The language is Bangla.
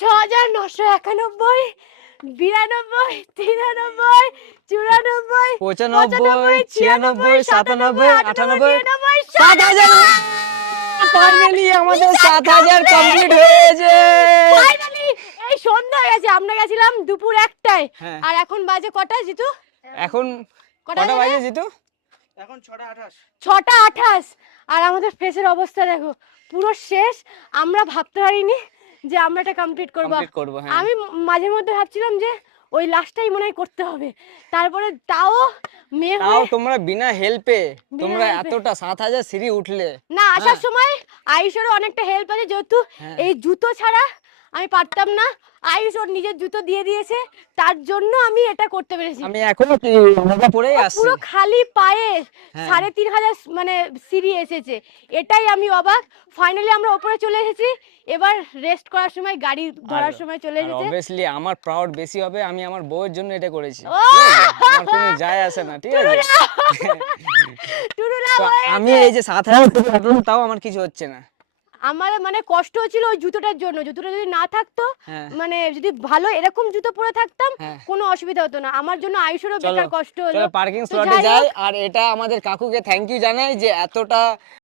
6,991, 92, 93, 94, 95, 96, 97, 98, 7,000। ফাইনালি আমাদের 7,000 কমপ্লিট হয়ে গেছে। ফাইনালি এই সন্ধ্যা হয়ে গেছে, আমরা গেছিলাম দুপুর 1টায়, হ্যাঁ। আর এখন বাজে কটা জিতু? এখন কটা কটা বাজে জিতু? এখন 6:28। 6:28। আর আমাদের ফেসের অবস্থা দেখো, পুরো শেষ। আমরা ভাবতে পারিনি যে আমরা এটা কমপ্লিট করব। কমপ্লিট করব, হ্যাঁ। আমি মাঝে মধ্যে ভাবছিলাম যে ওই লাস্টটাই মনে হয় করতে হবে, তারপরে তাও মেয়ে তাও হয়ে তোমরা বিনা হেল্পে তোমরা help এ। এতটা 7,000 সিঁড়ি উঠলে। না, আসার হ্যাঁ। সময় আয়ুষেরও অনেকটা হেল্প আছে, যেহেতু হ্যাঁ। এই জুতো ছাড়া আমি পারতাম না। আয়ুষ ওর নিজের জুতো দিয়ে দিয়েছে, তার জন্য আমি এটা করতে পেরেছি। আমি এখনো মোজা পরেই ও আসছি। পুরো খালি পায়ে হ্যাঁ। 3,500 মানে সিঁড়ি এসেছে, এটাই আমি অবাক। ফাইনালি আমরা উপরে চলে এসেছি, এবার রেস্ট করার সময়, গাড়ি ধরার সময় চলে এসেছে। অবভিয়াসলি আমার প্রাউড বেশি হবে, আমি আমার বউয়ের জন্য এটা করেছি। ও! ঠিক আছে? আমার কোনো যায় আসে না, ঠিক আছে? টুরুরা তো হয়েছে। আমি এই যে 7,000 টাকা উঠলাম, তাও আমার কিছু হচ্ছে না। আমার মানে কষ্ট হচ্ছিল ওই জুতোটার জন্য। জুতোটা যদি না থাকতো, হ্যাঁ। মানে যদি ভালো এরকম জুতো পরে থাকতাম, হ্যাঁ। কোনো অসুবিধা হতো না। আমার জন্য আয়ুষেরও চলো বেকার কষ্ট হলো। চলো পার্কিং তো স্লটে যাই যাই, হোক, আর এটা আমাদের কাকুকে থ্যাংক ইউ জানাই যে এতটা